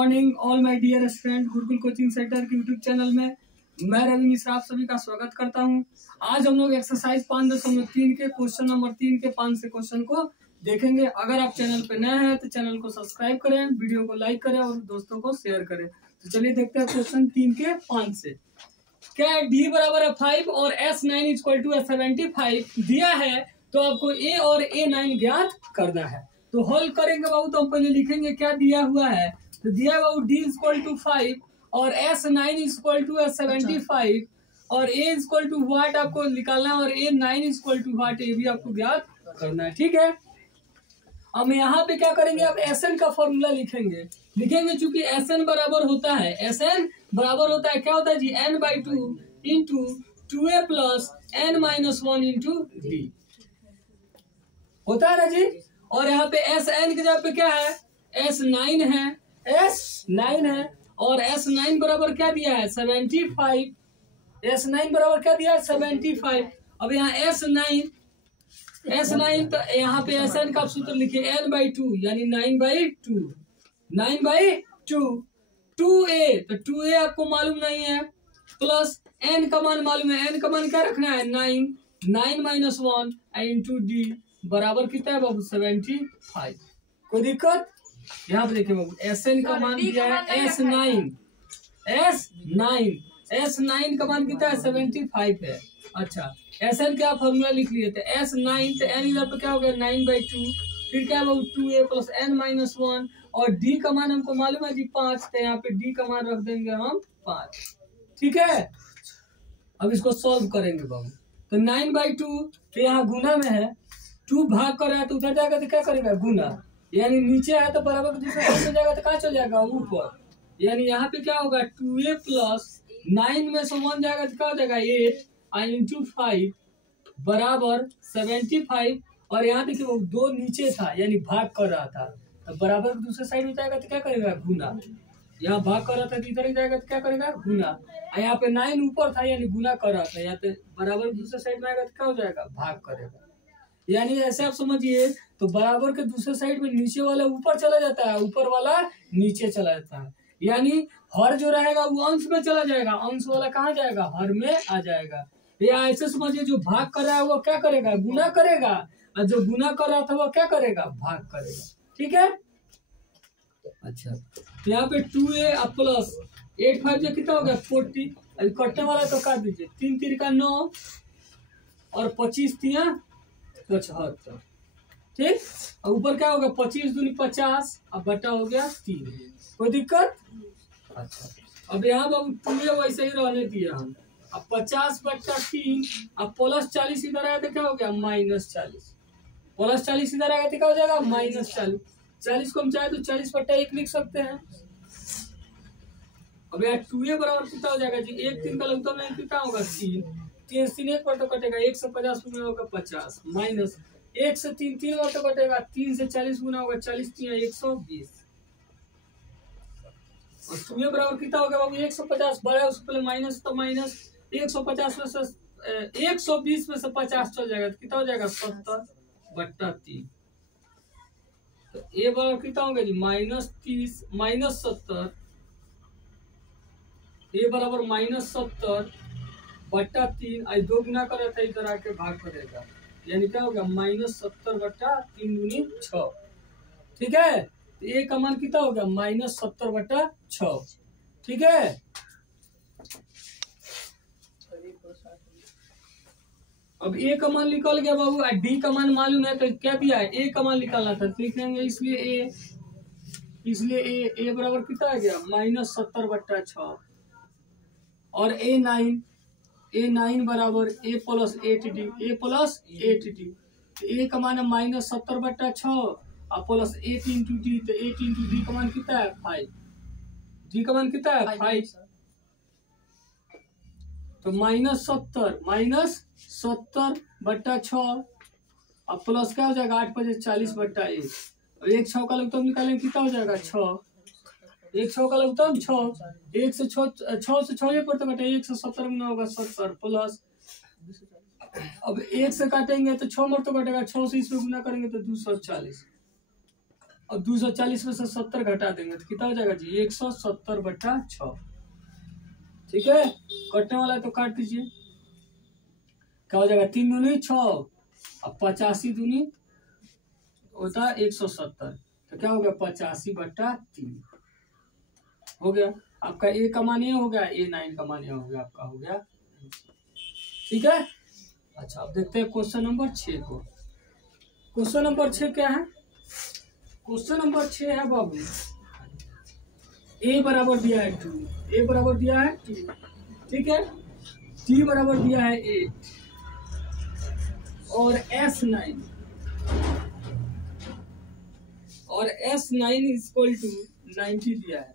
Morning all my dear student. Gurukul coaching centre के YouTube channel में मैं रवि मिश्रा आप सभी का स्वागत करता हूं। आज हम लोग एक्सरसाइज 5.3 के क्वेश्चन नंबर 3 के 5 से क्वेश्चन को देखेंगे। अगर आप चैनल पे नए हैं तो चैनल को सब्सक्राइब करें, वीडियो को लाइक करें और दोस्तों को शेयर करें। तो चलिए देखते हैं क्वेश्चन 3 के 5 से। क्या है d बराबर है 5 और S9 इक्वल टू 75 दिया है, तो आपको a और a9 ज्ञात करना है। तो हल करेंगे बाबू, तो हम पहले लिखेंगे क्या दिया हुआ है। तो दिया है बाबू d इक्वल टू 5 और S9 इक्वल टू 75 और a इक्वल टू व्हाट आपको निकालना है और a9 इक्वल टू व्हाट ये भी आपको ज्ञात करना है। ठीक है, अब यहाँ पे क्या करेंगे, आप Sn का फॉर्मूला लिखेंगे चूंकि Sn बराबर होता है, Sn बराबर होता है क्या होता है जी, n/2 into 2a plus n-1 into d होता है ना जी। और यहाँ पे Sn के जगह पे क्या है, S9 है, S9 है और S9 बराबर क्या दिया है 75। S9 बराबर क्या दिया है 75। अब यहाँ S9 तो यहाँ पे Sn का सूत्र लिखिए n/2 यानी 9/2 2a, तो 2a आपको मालूम नहीं है, प्लस n का मान मालूम है, n का मान क्या रखना है 9 - 1 इंटू d बराबर कितना है बाबू 75। कोई दिक्कत? यहाँ पे देखिए बाबू Sn का मान दिया है S9 का मान कितना है 75 है। अच्छा, Sn क्या फॉर्मूला लिख लिए थे, S9 तो n इधर पे क्या हो गया 9/2, फिर क्या बाबू 2a प्लस n-1 और d का मान हमको मालूम है जी 5, तो यहाँ पे d का मान रख देंगे हम 5। ठीक है, अब इसको सॉल्व करेंगे बाबू। तो 9/2 तो यहाँ गुना में है, 2 भाग कर रहा है तो उधर जाएगा तो क्या करेगा गुना, यानी नीचे है तो बराबर दूसरे साइड में जाएगा तो कहाँ चल जाएगा ऊपर, यानी यहाँ पे क्या होगा 2a प्लस 9 में से 1 जाएगा तो क्या हो जाएगा 8 इंटू 5 बराबर 75। और यहाँ देखिए वो 2 नीचे था यानी भाग कर रहा था, तो बराबर दूसरे साइड में जाएगा तो क्या करेगा गुना, यहाँ भाग कर रहा था तो इधर ही जाएगा तो क्या करेगा गुना, यहाँ पे 9 ऊपर था यानी गुना कर रहा था, यहाँ पे बराबर दूसरे साइड में आएगा तो क्या हो जाएगा भाग करेगा। यानी ऐसे आप समझिए, तो बराबर के दूसरे साइड में नीचे वाला ऊपर चला जाता है, ऊपर वाला नीचे चला जाता है, यानी हर जो रहेगा वो अंश में चला जाएगा, अंश वाला कहाँ जाएगा हर में आ जाएगा। या ऐसे समझिए जो भाग कर रहा है वो क्या करेगा गुना करेगा, और जो गुना कर रहा था वो क्या करेगा भाग करेगा। ठीक है, अच्छा तो यहाँ पे 2a प्लस 8 5 जो कितना हो गया 40, अभी कटने वाला तो काट दीजिए, 3 3 का 9 और 25 3 75। ठीक, और ऊपर क्या होगा 25 दूनी 50 अब बटा हो गया 3। कोई दिक्कत? अच्छा, अब यहाँ बाबू 2a वैसे ही रहने दिया हम, अब 50/3 अब प्लस 40 इधर आया तो क्या हो गया -40, प्लस 40 इधर आएगा तो क्या हो जाएगा -40, 40 को हम चाहे तो 40/1 लिख सकते हैं। अब यहाँ 2a बराबर कितना हो जाएगा जी, 1 3 का लगता है कितना होगा 3 3 3 1 पर तो कटेगा, 1 से 50 गुना होगा 50 माइनस 1 से 3 3 बार तो कटेगा, 3 से 40 गुना होगा 40 3 120 और 2a बराबर कितना होगा बाबू 150 बड़ा है उससे पहले माइनस, तो माइनस 150 में से 120 में से 50 चल जाएगा तो कितना हो जाएगा 70/3। तो a बराबर कितना होगा जी -30 -70, a बराबर -70/3 आई 2 गुना कर रहा था इधर आके भाग करेगा, यानी क्या होगा -70/3 दूनी 6। ठीक है, तो a का मान कितना हो गया -70/6। ठीक है, अब a का मान निकल गया बाबू, d का मान मालूम है तो क्या दिया है a का मान निकालना था, तो लिखेंगे इसलिए a बराबर कितना आ गया -70/6 और a9 बराबर a प्लस 8d, तो a का मान है -70/6 और प्लस 8 इंटू डी, तो 8 इंटू डी का मान कितना है 5, डी का मान कितना है 5, तो -70/6 और प्लस क्या हो जाएगा 8 × 5 = 40/1 और 1 6 का लघुत्तम निकालेंगे कितना हो जाएगा 6, 1 6 का लघुत्तम 6, 1 से 6 से 6 ये पर तो कटे 1 से 70 गुना होगा 70 प्लस, अब 1 से काटेंगे तो 6 मर तो कटेगा, 6 से इसमें गुना करेंगे तो 240 और 240 में से 70 घटा देंगे तो कितना हो जाएगा जी 170/6। ठीक है, कटने वाला है तो काट दीजिए। क्या हो जाएगा 3 दूनी 6 और 85 दूनी होता है 170, तो क्या हो गया 85/3 हो गया। आपका ए का मान ये हो गया, A9 का मान ये हो गया, आपका हो गया। ठीक है, अच्छा अब देखते हैं क्वेश्चन नंबर 6 को। क्वेश्चन नंबर 6 क्या है? क्वेश्चन नंबर 6 है बाबू, ए बराबर दिया है 2, ए बराबर दिया है 2, ठीक है, टी बराबर दिया है 8 और S9 और S9 इक्वल टू 90 दिया है,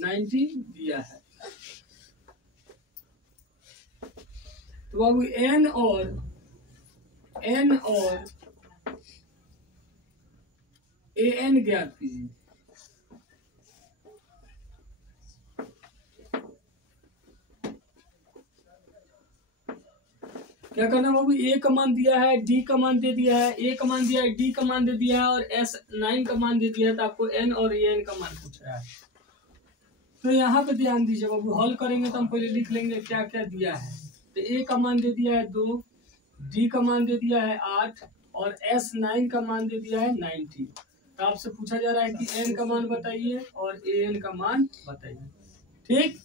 90 दिया है। तो बाबू N और AN ज्ञात कीजिए। क्या करना बाबू, ए का मान दिया है, डी का मान दे दिया है, ए का मान दिया है, डी का मान दे दिया है और S9 का मान दे दिया है, तो आपको N और AN का मान पूछ रहा है। तो यहाँ पे ध्यान दीजिए बाबू, हल करेंगे तो हम पहले लिख लेंगे क्या क्या दिया है। तो ए का मान दे दिया है 2, डी का मान दे दिया है 8 और S9 का मान दे दिया है 90। तो आपसे पूछा जा रहा है कि N का मान बताइए और AN का मान बताइए। ठीक,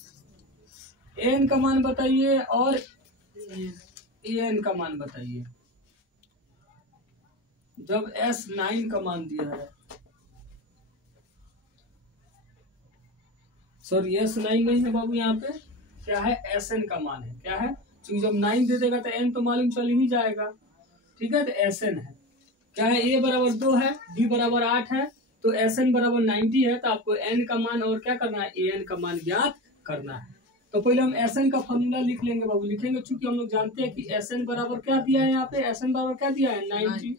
N का मान बताइए और AN का मान बताइए। जब S9 का मान दिया है, सॉरी S9 नहीं है बाबू, यहाँ पे क्या है SN का मान है। क्या है, क्योंकि जब 9 दे देगा तो N तो मालूम चल ही जाएगा। ठीक है, तो SN है। क्या है, A बराबर 2 है, D बराबर 8 है, तो SN बराबर 90 है, तो आपको N का मान और क्या करना है AN का मान ज्ञात करना है। तो पहले हम SN का फॉर्मूला लिख लेंगे बाबू, लिखेंगे चूंकि हम लोग जानते हैं कि SN बराबर क्या दिया है, यहाँ पे SN बराबर क्या दिया है 90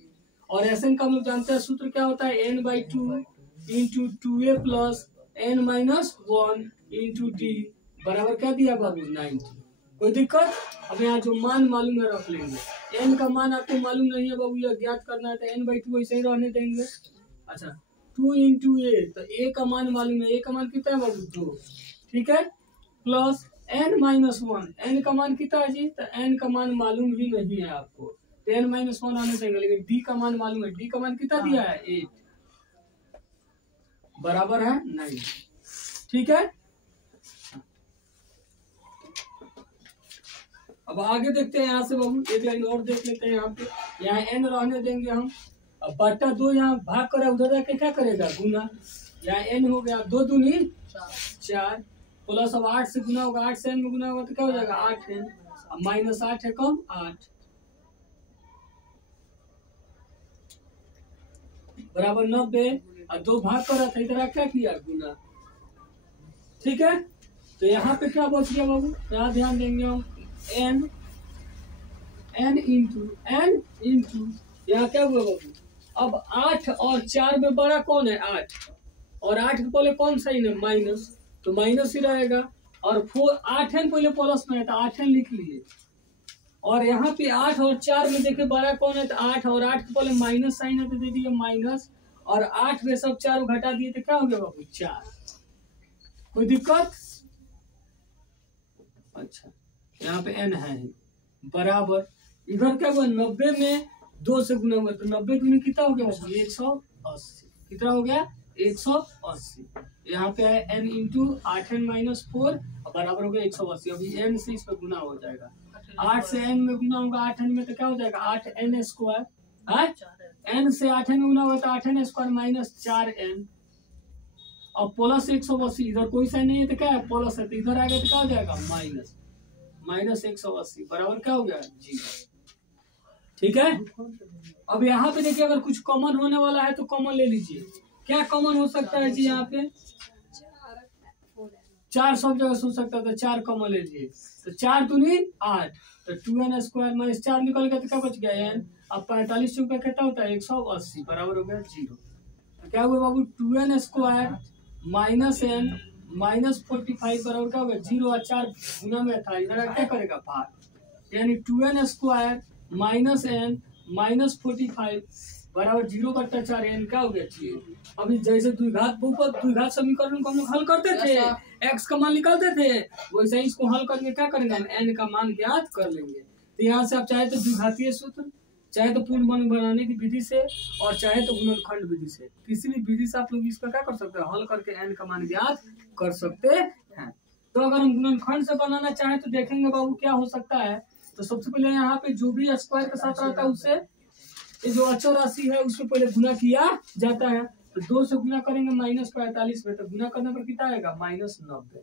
और SN का हम लोग जानते हैं सूत्र क्या होता है N/2 into 2A plus N-1 into D बराबर क्या दिया बाबू 90। कोई दिक्कत? अब यहाँ जो मान मालूम है रख लेंगे। N का मान आपको मालूम नहीं है बाबू, यह ज्ञात करना है, तो N/2 ऐसे ही रहने देंगे। अच्छा 2 इंटू A, तो A का मान मालूम है, A का मान कितना है बाबू 2, ठीक है, प्लस N-1, N का मान कितना है जी, तो N का मान मालूम ही नहीं है आपको, तो N-1 आने देंगे, लेकिन D का मान मालूम है। D का मान कितना दिया है 8 बराबर है 9। ठीक है, अब आगे देखते हैं यहाँ से बाबू, एक लाइन और देख लेते हैं। यहाँ पे यहाँ N रहने देंगे हम, अब बटा 2 यहाँ भाग कर उधर जाके क्या करेगा गुना, यहाँ N हो गया 2 दूनी 4 प्लस अब 8 से गुना होगा, 8 से N में गुना होगा तो क्या हो जाएगा 8N, अब माइनस 8 है कम 8 बराबर 90 और 2 भाग कर रहा था, इधर क्या किया गुना। ठीक है, तो यहाँ पे क्या बच गया बाबू, यहाँ ध्यान देंगे हम N इंटू यहाँ क्या हुआ बाबू, अब 8 और 4 में बड़ा कौन है 8 और 8 के पहले कौन सा है माइनस, तो माइनस ही रहेगा और 8N पहले प्लस में है तो 8N लिख लिए और यहाँ पे 8 और 4 में देखिए बड़ा कौन है, तो 8 और 8 के पहले माइनस साइन है तो दे दिए माइनस और 8 में सब 4 घटा दिए तो क्या हो गया बाबू 4। कोई दिक्कत? अच्छा यहाँ पे N है बराबर, इधर क्या हुआ 90 में 2 से गुना हुआ तो 90 गुना कितना हो गया 180, कितना हो गया 180। यहाँ पे है N इंटू 8N-4 बराबर हो गया 180। अभी N से इस पर गुना हो जाएगा, 8 से N में गुना होगा 8N में तो क्या हो जाएगा 8N² है, N से 8N में गुना होगा तो 8N² माइनस 4N और प्लस 180, इधर कोई साइन नहीं है तो क्या है प्लस है, तो इधर आएगा तो क्या हो जाएगा माइनस 180 बराबर क्या हो गया 0। ठीक है, अब यहाँ पे देखिए अगर कुछ कॉमन होने वाला है तो कॉमन ले लीजिए। क्या कॉमन हो सकता है जी, यहाँ पे 4 सब जगह हो सकता है तो 4 कॉमन ले लीजिए, तो 4 दूनी 8 तो 2N² माइनस 4 निकल गया तो क्या बच गया N, अब 45 का कितना होता है 180 बराबर हो गया 0। तो क्या हुआ बाबू 2N² माइनस N माइनस 45 बराबर क्या होगा 0 और 4 गुना में था, इधर क्या करेगा भाग, यानी 2N² माइनस N माइनस 45 बराबर 0/4 n क्या हो गया 0। अभी जैसे द्विघात समीकरण को हम लोग हल करते थे, x का मान निकालते थे, वैसे ही इसको हल करके क्या करेंगे हम n का मान ज्ञात कर लेंगे। तो यहाँ से आप चाहे तो द्विघातीय सूत्र, चाहे तो पूर्ण वर्ग बनाने की विधि से, और चाहे तो गुणनखंड विधि से, किसी भी विधि से आप लोग इसका क्या कर सकते हैं, हल करके n का मान ज्ञात कर सकते हैं। तो अगर हम गुणनखंड से बनाना चाहें तो देखेंगे बाबू क्या हो सकता है। तो सबसे पहले यहाँ पे जो भी स्क्वायर के साथ रहता है उससे ये जो अचर राशि है उसको पहले गुना किया जाता है। तो 2 से गुना करेंगे -45 में, तो गुना करने पर कितना आएगा -90।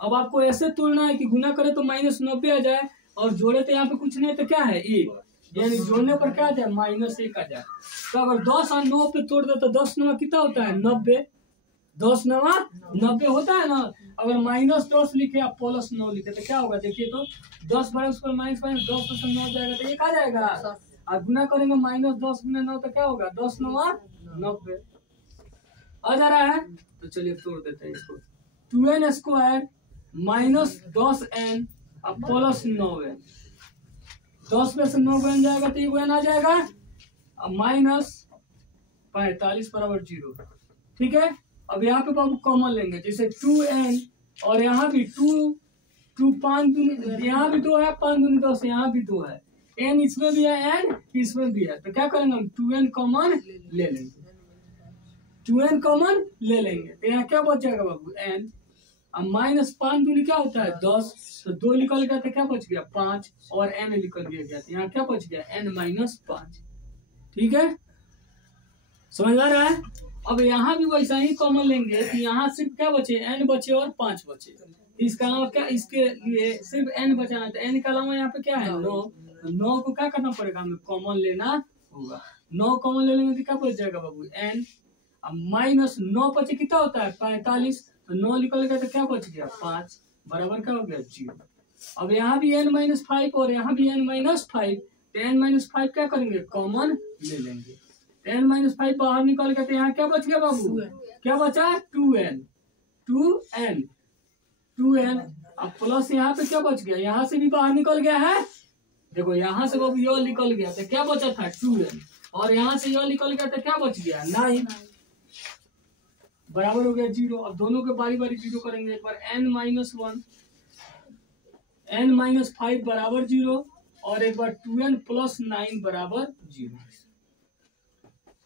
अब आपको ऐसे तोड़ना है कि गुना करे तो -90 आ जाए, और जोड़े तो यहाँ पे कुछ नहीं, तो क्या है 1, यानी जोड़ने पर क्या आ जाए -1 आ जाए। तो अगर 10 और 9 पे तोड़ दे तो 10 9 कितना होता है 90, 10 9 90 होता है ना। अगर -10 लिखे आप +9 लिखे तो क्या होगा, देखिए तो 10 बड़ा उस पर -10 से 9 जाएगा तो 1 आ जाएगा, और गुना करेंगे -10 गुना 9 तो क्या होगा 10 9 90 आ जा रहा है। तो चलिए तोड़ देते हैं इसको, 2n स्क्वायर -10n अब +9n, 10 में से 9 बन जाएगा तो ये n आ जाएगा, अब -45 बराबर 0। ठीक है, अब यहाँ पे बाबू कॉमन लेंगे, जैसे 2n और यहाँ भी 2 5 यहाँ भी 2 है, 5 दूनी 10, यहाँ भी 2 है, n इसमें भी है n इसमें भी है, तो क्या करेंगे हम 2n कॉमन ले लेंगे, 2n कॉमन ले लेंगे, तो यहाँ क्या बच जाएगा बाबू n, अब -5 दूनी क्या होता है 10, तो 2 निकल गया तो क्या बच गया 5, और n निकल गया, तो यहाँ क्या बच गया n-5। ठीक है, समझ आ रहा है। अब यहाँ भी वैसा ही कॉमन लेंगे कि यहाँ सिर्फ क्या बचे n बचे और 5 बचे, इसके अलावा क्या इसके लिए सिर्फ n बचाना, तो n के अलावा यहाँ पे क्या है 9 को क्या करना पड़ेगा हमें कॉमन लेना होगा, 9 कॉमन ले लेंगे तो क्या बच जाएगा बाबू n, अब -9 बचे कितना होता है 45, तो 9 निकल गया तो क्या बच गया 5 बराबर क्या हो गया 0। अब यहाँ भी n-5 और यहाँ भी n-5, तो n-5 क्या करेंगे कॉमन ले लेंगे, n-5 बाहर निकल गया तो यहाँ क्या बच गया बाबू, क्या बचा 2n, अब प्लस यहाँ पे क्या बच गया, यहाँ से भी बाहर निकल गया है, देखो यहाँ से बाबू यह निकल गया तो क्या बचा था 2n, और यहाँ से यह निकल गया तो क्या बच गया 9 बराबर हो गया 0। अब दोनों के बारी बारी 0 करेंगे, एक बार n-1 n-5 बराबर 0, और एक बार 2n + 9 बराबर 0।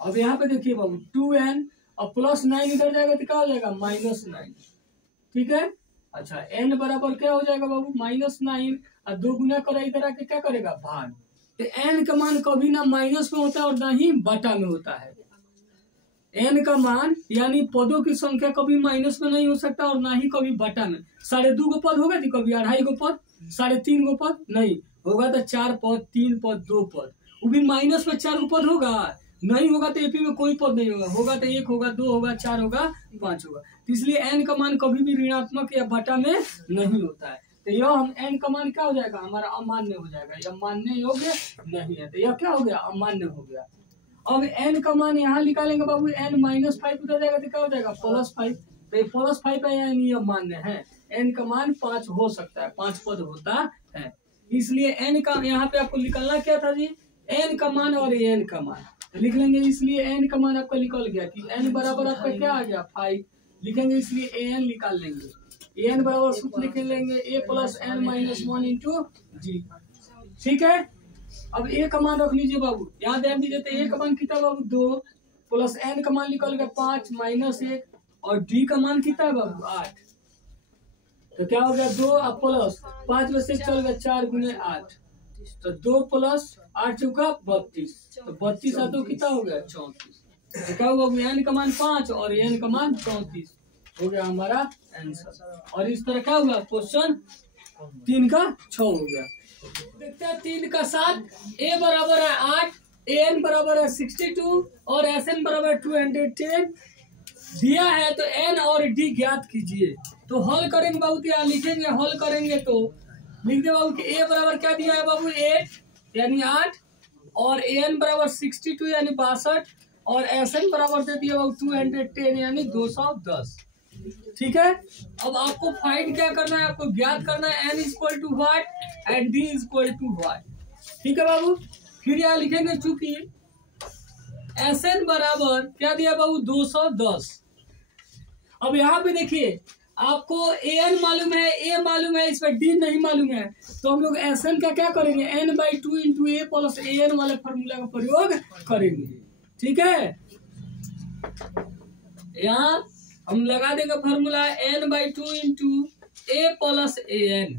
अब यहाँ पे देखिए बाबू 2n और +9 इधर जाएगा तो क्या हो जाएगा -9। ठीक है, अच्छा n बराबर क्या हो जाएगा बाबू -9, और 2 गुना करा इधर आके क्या करेगा भाग, तो n का मान कभी ना माइनस में होता है और ना ही बटा में होता है। n का मान यानी पदों की संख्या कभी माइनस में नहीं हो सकता और ना ही कभी बटा में। 2.5 गो पद होगा थी, कभी 2.5 गो पद, 3.5 गो पद नहीं होगा, तो 4 पद 3 पद 2 पद, वो भी माइनस में 4 गो पद होगा, नहीं होगा तो एपी में कोई पद नहीं होगा, होगा तो 1 होगा 2 होगा 4 होगा 5 होगा। तो इसलिए n का मान कभी भी ऋणात्मक या बटा में नहीं होता है। तो यह हम n का मान क्या हो जाएगा हमारा अमान्य हो जाएगा, यह मान्य योग्य नहीं है, तो यह क्या हो गया अमान्य हो गया। अब n का मान यहाँ निकालेंगे बाबू, n-5 उधर जाएगा तो क्या हो जाएगा +5, तो +5 है यानी यह मान्य है, n का मान 5 हो सकता है, 5 पद होता है। इसलिए n का यहाँ पे आपको निकालना क्या था जी, n का मान और n का मान तो लिख लेंगे, इसलिए n का मान आपका निकल गया कि n बराबर आपका क्या आ गया 5 लिखेंगे, इसलिए an निकाल लेंगे, an बराबर सूत्र लिख लेंगे a + n-1 × g। ठीक है, अब a का मान रख लीजिए बाबू, यहाँ ध्यान दीजिए, तो a का मान कितना बाबू 2, प्लस n का मान निकल गया 5 -1, और d का मान कितना है बाबू 8, तो क्या हो गया 2 और प्लस 5 में से चल गया 4 × 8, तो 2 + 8 चौका 32, तो 32 आतो कितना हो गया 34, तो क्या होगा n का मान 5 और n का मान 34 हो गया हमारा आंसर। और इस तरह क्या हुआ क्वेश्चन 3 का 6 हो गया। देखते हैं 3 का 7, a बराबर है 8, an बराबर है 62 और sn बराबर 210 दिया है, तो n और d ज्ञात कीजिए। तो हल करेंगे बाबू, यहाँ लिखेंगे, हल करेंगे तो लिख दे बाबू कि a बराबर क्या दिया है बाबू 8 यानी 8, और an बराबर 62 यानी 62, और sn बराबर दे दिया बाबू 210 यानी 210। ठीक है, अब आपको फाइंड क्या करना है, आपको ज्ञात करना है n = what and d = what. ठीक है बाबू, फिर यहाँ लिखेंगे चूंकि Sn बराबर क्या दिया बाबू 210। अब यहाँ पे देखिए आपको an मालूम है, a मालूम है, इस पर d नहीं मालूम है, तो हम लोग Sn का क्या करेंगे n/2 into A plus an वाले फॉर्मूला का प्रयोग करेंगे। ठीक है, यहाँ हम लगा देंगे formula n/2 into A plus an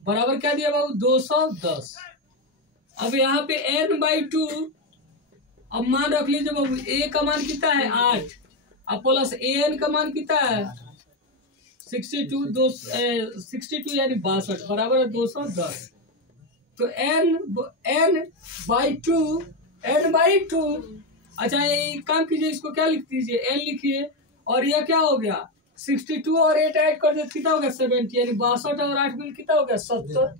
बराबर क्या दिया बाबू 210। अब यहाँ पे n/2, अब मान रख लीजिए बाबू a का मान कितना है 8, अब प्लस an का मान कितना है 62 यानी 62 बराबर है 210। तो n/2 अच्छा ये काम कीजिए, इसको क्या लिख दीजिए n लिखिए, और यह क्या हो गया 62 और 8 ऐड कर दे कितना हो गया 70, यानी 62 और 8 मिल कितना हो गया 70।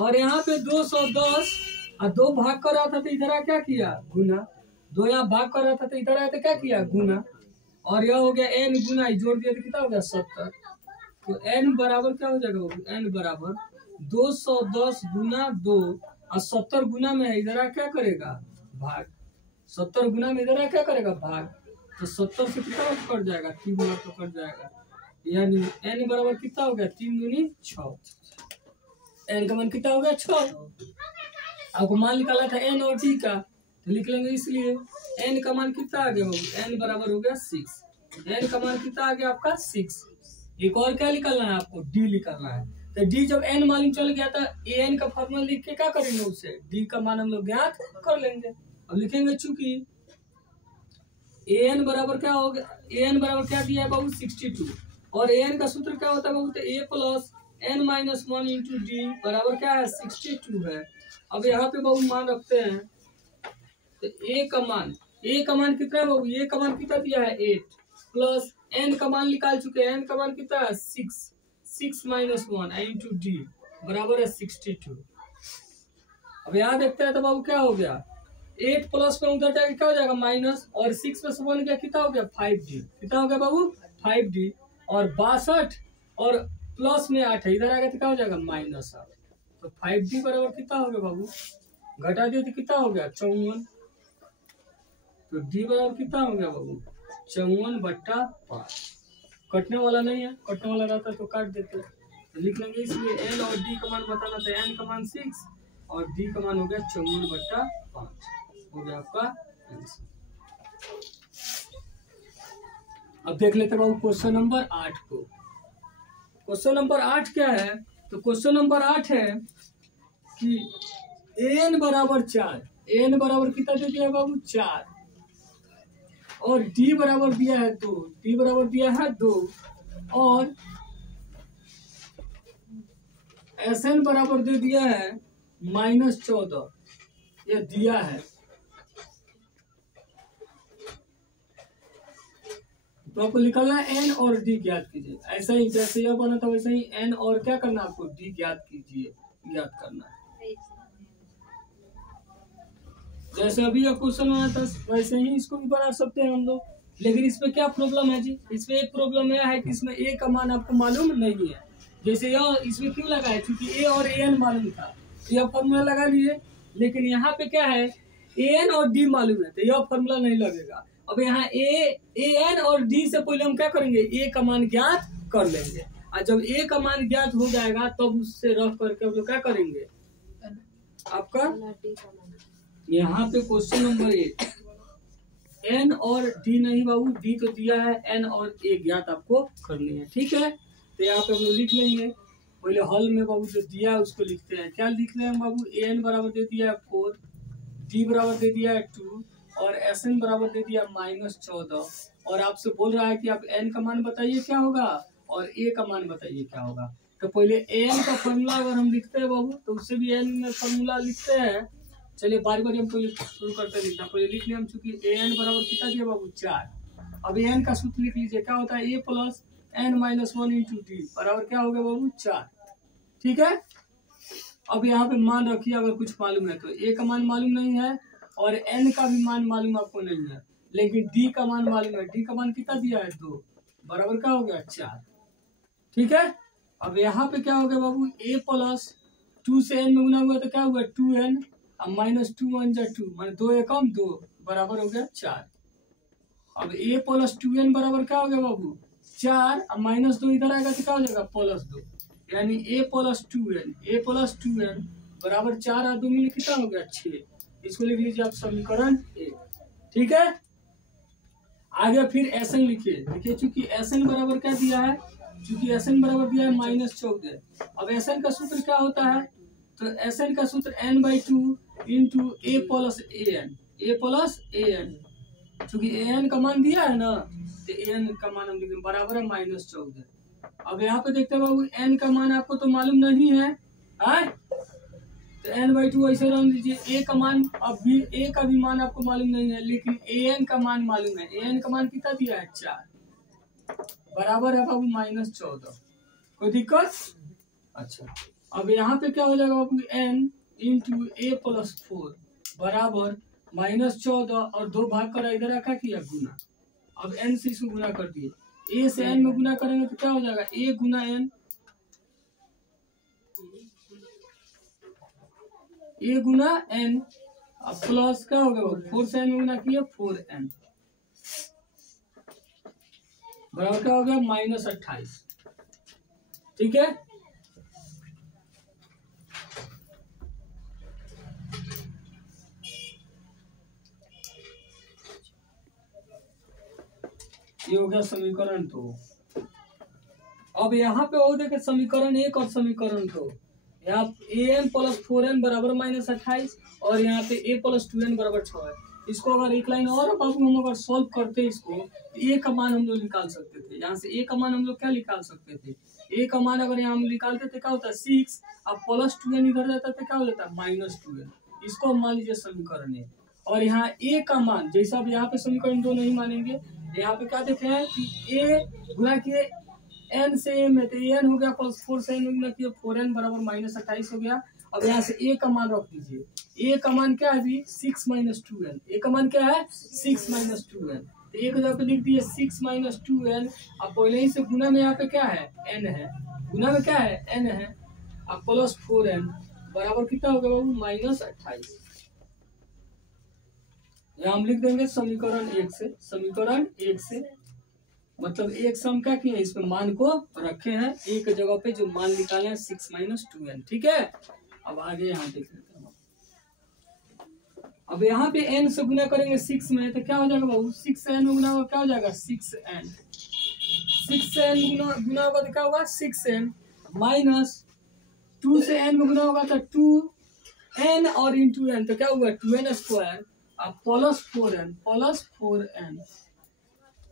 और यहाँ पे 210 और 2 भाग कर रहा था तो इधर क्या किया गुना, 2 यहाँ भाग कर रहा था तो इधर आया तो क्या किया गुना, और यह हो गया n गुना जोड़ दिया तो कितना हो गया 70। तो n बराबर क्या हो जाएगा n बराबर 210 गुना 2 और 70 गुना में इधर क्या करेगा भाग, 70 गुना में इधर क्या करेगा भाग, तो 70 से कितना कट जाएगा 3 गुना तो कट जाएगा, यानी n बराबर कितना हो गया 3 दूनी 6। n का मान कितना हो गया 6। आपको मान निकाला था n और d का, तो लिख लेंगे, इसलिए n का मान कितना आ गया n बराबर हो गया 6। n का मान कितना आ गया आपका 6। एक और क्या निकालना है आपको d निकालना है, तो d जब n मालूम चल गया था an का फॉर्मूला लिख के क्या करेंगे उससे d का मान हम लोग ज्ञात कर लेंगे। अब लिखेंगे चूंकि an बराबर क्या हो गया, an बराबर क्या दिया है बाबू 62, और an का सूत्र क्या होता है बाबू, तो a plus n-1 into D बराबर क्या है 62 है। अब यहाँ पे बाबू मान रखते हैं, तो a का मान कितना है बाबू, a का मान कितना दिया है 8 प्लस n का मान निकाल चुके हैं, n का मान कितना है 6-1 इंटू डी बराबर है 62। अब यहाँ देखते हैं तो बाबू क्या हो गया 8 प्लस में उधर जाके क्या हो जाएगा माइनस, और 6 प्लस 1 क्या कितना हो गया 5d, कितना हो गया बाबू 5d, और 62 और प्लस में 8 है इधर आ गया तो क्या हो जाएगा -8, तो 5d बराबर कितना हो गया बाबू, घटा दिए तो कितना हो गया 54, तो d बराबर कितना हो गया बाबू 54/5। कटने वाला नहीं है, कटने वाला रहता तो काट देते, तो लिख लेंगे, इसलिए n और d का मान बताना था, n का मान 6 और d का मान हो गया 54/5 हो गया आपका आंसर। अब देख लेते हैं क्वेश्चन नंबर 8 को। क्वेश्चन नंबर 8 क्या है, तो क्वेश्चन नंबर 8 है कि n बराबर 4, n बराबर कितना दे दिया बाबू 4, और d बराबर दिया है 2, d बराबर दिया है 2, और Sn बराबर दे दिया है -14, ये दिया है। तो आपको निकालना है n और d ज्ञात कीजिए, ऐसा ही जैसे यह बना था वैसे ही n और क्या करना आपको d ज्ञात कीजिए, ज्ञात करना है। जैसे अभी यह क्वेश्चन बना था वैसे ही इसको भी बना सकते हैं हम लोग, लेकिन इसमें क्या प्रॉब्लम है जी, इसमें एक प्रॉब्लम यह है कि इसमें a का मान आपको मालूम नहीं है। जैसे यह इसमें क्यों लगा है, क्योंकि a और an मालूम था, यह फॉर्मूला लगा लिए, लेकिन यहाँ पे क्या है an और d मालूम है तो यह फॉर्मूला नहीं लगेगा। अब यहाँ an और d से पहले हम क्या करेंगे a का मान ज्ञात कर लेंगे, और जब a का मान ज्ञात हो जाएगा तब तो उससे रख करके हम लोग क्या करेंगे आपका यहाँ पे क्वेश्चन नंबर 8 n और d नहीं बाबू, d तो दिया है, n और a ज्ञात आपको करनी है। ठीक है, तो यहाँ पे हम लोग लिख लेंगे, पहले हल में बाबू जो दिया है उसको लिखते हैं। क्या लिख रहे हैं बाबू, an बराबर दे दिया है 4, d बराबर दे दिया है 2, और Sn बराबर दे दिया -14, और आपसे बोल रहा है कि आप n का मान बताइए क्या होगा और a का मान बताइए क्या होगा। तो पहले an का फॉर्मूला अगर हम लिखते हैं बाबू तो उससे भी n में फॉर्मूला लिखते हैं। चलिए बारी बारी हम पहले शुरू करते हैं लिखना, पहले लिख लिया हम, चूंकि an बराबर कितना दिया बाबू 4। अब an का सूत्र लिख लीजिए, क्या होता है a plus n-1 into D बराबर क्या हो गया बाबू 4। ठीक है, अब यहाँ पे मान रखिए, अगर कुछ मालूम है तो a का मान मालूम नहीं है और n का भी मान मालूम आपको नहीं है, लेकिन d का मान मालूम है। d का मान कितना दिया है 2 बराबर क्या हो गया 4। ठीक है, अब यहाँ पे क्या हो गया बाबू a प्लस 2 से n में गुना हुआ तो क्या हुआ 2n, अब -2 1 जा 2 मान 2 एकम 2 बराबर हो गया 4। अब a प्लस 2n बराबर क्या हो गया बाबू 4, अब -2 इधर आएगा तो क्या हो जाएगा +2, यानी a प्लस 2n बराबर 4 और 2 मिले कितना हो गया 6। इसको लिख लीजिए आप समीकरण 1। ठीक है, आगे फिर Sn लिखिए चूंकि Sn बराबर क्या दिया है, चूंकि Sn बराबर दिया है -14। अब Sn का सूत्र क्या होता है, तो Sn का सूत्र n/2 into a plus an, चूंकि an का मान दिया है ना तो an का मान हम लिखेंगे बराबर है -14। अब यहाँ पे देखते हैं बाबू n का मान आपको तो मालूम नहीं है, तो n/2 ऐसे रख लीजिए। a का मान अभी a का भी मान आपको मालूम नहीं है, लेकिन an का मान मालूम है। an का मान कितना दिया है 4, बराबर है बाबू -14। कोई दिक्कत? अच्छा, अब यहाँ पे क्या हो जाएगा बाबू n इंटू a प्लस 4 बराबर -14 और 2 भाग कर इधर रखा किया गुना। अब n से इसको गुना कर दिए, a से n में गुना करेंगे तो क्या हो जाएगा a Guna n, a Guna n, अब प्लस क्या हो गया 4 से n में गुना किया 4n बराबर क्या हो गया -28। ठीक है, ये हो गया समीकरण 2। अब यहाँ पे हो देखे समीकरण 1 और समीकरण 2, यहाँ an प्लस 4n बराबर -28 और यहाँ पे a प्लस 2n बराबर 6 है। इसको अगर एक लाइन और बाबू हम अगर सॉल्व करते इसको, a का मान हम लोग निकाल सकते थे। यहाँ से a का मान हम लोग क्या निकाल सकते थे, a का मान अगर यहाँ हम निकालते थे क्या होता है 6, अब प्लस 2n इधर जाता था क्या हो जाता है -2n। इसको हम मान लीजिए समीकरण 1। और यहाँ a का मान जैसा अब यहाँ पे समीकरण 2 नहीं मानेंगे, यहाँ पे क्या देखे हैं कि a गुना किए n से m है तो n हो गया प्लस 4 से n गुना किए 4n बराबर -28 हो गया। अब यहाँ से a का मान रख दीजिए, a का मान क्या है अभी 6 - 2n, a का मान क्या है 6 - 2n, तो एक जगह पे लिख दिए 6 - 2n। अब पहले ही से गुना में यहाँ पे क्या है n है, गुना में क्या है n है, अब प्लस 4n बराबर कितना हो गया बाबू -28। यहाँ हम लिख देंगे समीकरण 1 से, समीकरण 1 से मतलब एक सम क्या किया इसमें मान को रखे हैं, एक जगह पे जो मान निकाले हैं 6 - 2n। ठीक है, अब आगे यहाँ देख लेते हैं। अब यहाँ पे n से गुना करेंगे 6 में तो क्या हो जाएगा बाबू 6n में गुना होगा क्या हो जाएगा 6n, 6n गुना होगा तो क्या होगा 6n माइनस 2 से n में गुना होगा तो 2n और इंटू n तो क्या होगा 2n स्क्वायर, अब प्लस 4n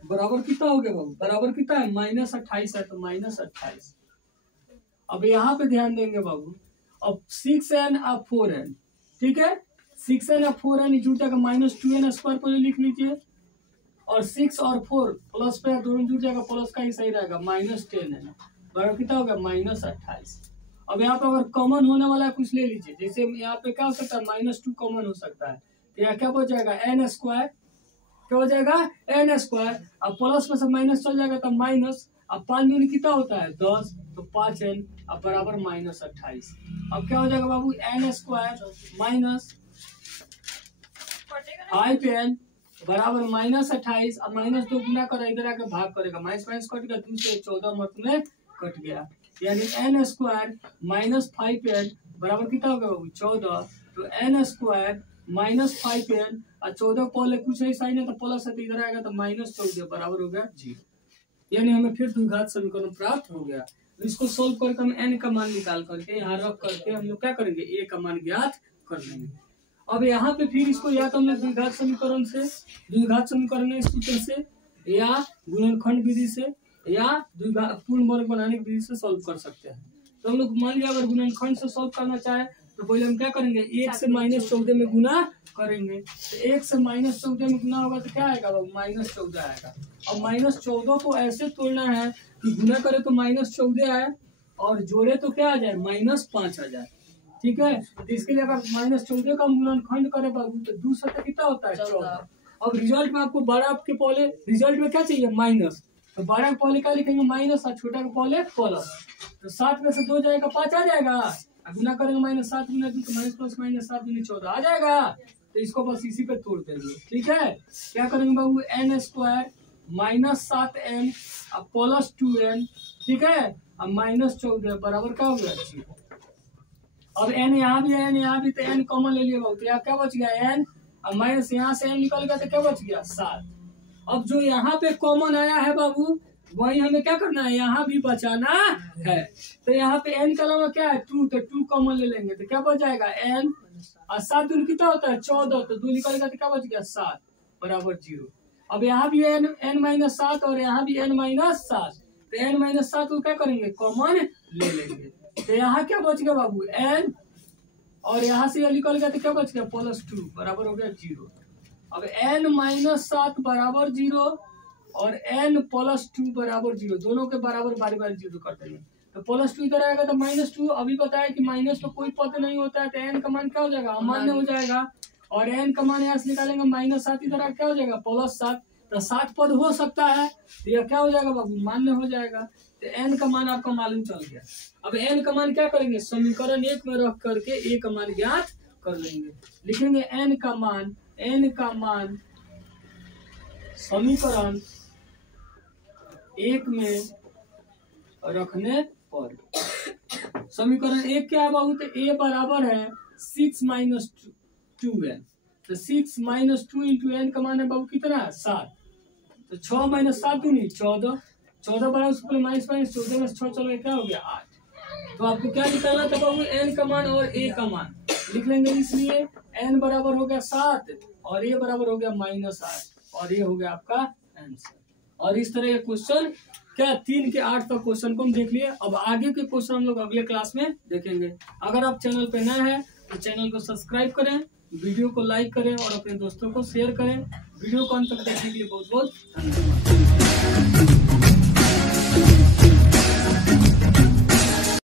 बराबर कितना हो गया बाबू, बराबर कितना है -28 है तो -28। अब यहाँ पे ध्यान देंगे बाबू, अब 6n और 4n, ठीक है 6n और 4n जुड़ जाएगा -2n स्क्वायर पहले लिख लीजिए, और 6 और 4 प्लस पे दोनों जुड़ जाएगा, प्लस का ही सही रहेगा -10n बराबर कितना हो गया -28। अब यहाँ पे अगर कॉमन होने वाला है कुछ ले लीजिए, जैसे यहाँ पे क्या हो सकता है -2 कॉमन हो सकता है, तो यहाँ क्या हो जाएगा n स्क्वायर, क्या हो जाएगा n स्क्वायर, अब प्लस में से माइनस चल जाएगा तो माइनस, अब 5 दूनी कितना होता है 10 तो 5n अब बराबर -28। अब क्या हो जाएगा बाबू n स्क्वायर माइनस 5n बराबर -28। अब -2 गुना कर इधर आकर भाग करेगा, माइनस माइनस कट गया, 2 से 14 मत में कट गया, यानी n स्क्वायर -5n बराबर कितना होगा बाबू 14, तो n स्क्वायर -5n और 14 पहले कुछ है साइन है तो प्लस है तो इधर आएगा तो -14 बराबर हो गया 0, यानी हमें फिर द्विघात समीकरण प्राप्त हो गया। तो इसको सोल्व करके हम n का मान निकाल करके यहाँ रख करके हम लोग क्या करेंगे a का मान ज्ञात कर लेंगे। अब यहाँ पे फिर इसको या तो हम लोग द्विघात समीकरण से, द्विघात समीकरण सूत्र से या गुणनखंड विधि से या पूर्ण वर्ग बनाने की विधि से सॉल्व कर सकते हैं। तो हम लोग मान लिया अगर गुणनखंड से सॉल्व करना चाहे तो पहले हम क्या करेंगे 1 से -14 में गुना करेंगे, तो 1 से -14 में गुना होगा तो क्या आएगा -14 आएगा। अब -14 को ऐसे तोड़ना है कि गुना करे तो -14 आए और जोड़े तो क्या आ जाए -5 आ जाए, ठीक है। तो इसके लिए अगर -14 का गुणनखंड करे बाबू तो 2 से कितना होता है 14। अब रिजल्ट में आपको बड़ा के पहले रिजल्ट में क्या चाहिए माइनस, तो बड़ा के पहले क्या लिखेंगे माइनस और छोटा के पहले प्लस, तो 7 में से 2 जाएगा 5 आ जाएगा, गुना करेंगे -7 गुना 2 तो -+- -7 गुना 14 आ जाएगा। तो इसको बस इसी पे तोड़ देंगे। ठीक है, क्या करेंगे बाबू, n स्क्वायर माइनस 7n अब प्लस 2n, ठीक है, अब माइनस 14 बराबर क्या हो गया 0। अब n यहाँ भी है, n यहाँ भी, तो n कॉमन ले लिए बाबू, तो यहाँ क्या बच गया n, अब माइनस यहाँ से n निकल गया तो क्या बच गया 7। अब जो यहाँ पे कॉमन आया है बाबू वही हमें क्या करना है, यहाँ भी बचाना है। तो यहाँ पे n का अलावा क्या है 2, तो 2 कॉमन ले लेंगे तो क्या बच जाएगा n, और 7 दूनी कितना होता है 14, तो 2 निकल गया तो क्या बच गया 7 बराबर 0। अब यहाँ भी n माइनस 7 और यहाँ भी n माइनस 7, तो n माइनस 7 को क्या करेंगे कॉमन ले लेंगे, तो यहाँ क्या बच गया बाबू n, और यहाँ से निकल गया तो क्या बच गया प्लस 2 बराबर हो गया 0। अब n माइनस 7 बराबर 0 और n प्लस 2 बराबर 0, दोनों के बराबर बारी बारी 0 कर देंगे, तो प्लस 2 इधर आएगा तो माइनस 2। अभी बताया कि माइनस तो कोई पद नहीं होता है, तो n का मान क्या हो जाएगा अमान्य हो जाएगा, और n का मान यहाँ से निकालेंगे माइनस 7 इधर क्या हो जाएगा प्लस 7, तो 7 पद हो सकता है, तो यह क्या हो जाएगा बाबू मान्य हो जाएगा। तो n का मान आपका मालूम चल गया। अब n का मान क्या करेंगे, समीकरण 1 में रख करके a का मान ज्ञात कर लेंगे। लिखेंगे n का मान समीकरण 1 में रखने पर, समीकरण 1 क्या है बाबू, तो a बराबर है 6 माइनस 2n, तो 6 माइनस 2 इंटू n का मान है बाबू कितना है 7, तो 6 माइनस 7 दूनी 14, 14 बराबर उसको माइनस 14 में 6 चलो क्या हो गया 8। तो आपको क्या निकालना था बाबू n का मान और a का मान लिख लेंगे, इसलिए n बराबर हो गया 7 और a बराबर हो गया माइनस 8, और ये हो गया आपका आंसर। और इस तरह के क्वेश्चन क्या 3 के 8 तक क्वेश्चन को हम देख लिए। अब आगे के क्वेश्चन हम लोग अगले क्लास में देखेंगे। अगर आप चैनल पे नए हैं तो चैनल को सब्सक्राइब करें, वीडियो को लाइक करें और अपने दोस्तों को शेयर करें। वीडियो को अंत तक देखने के लिए बहुत बहुत धन्यवाद।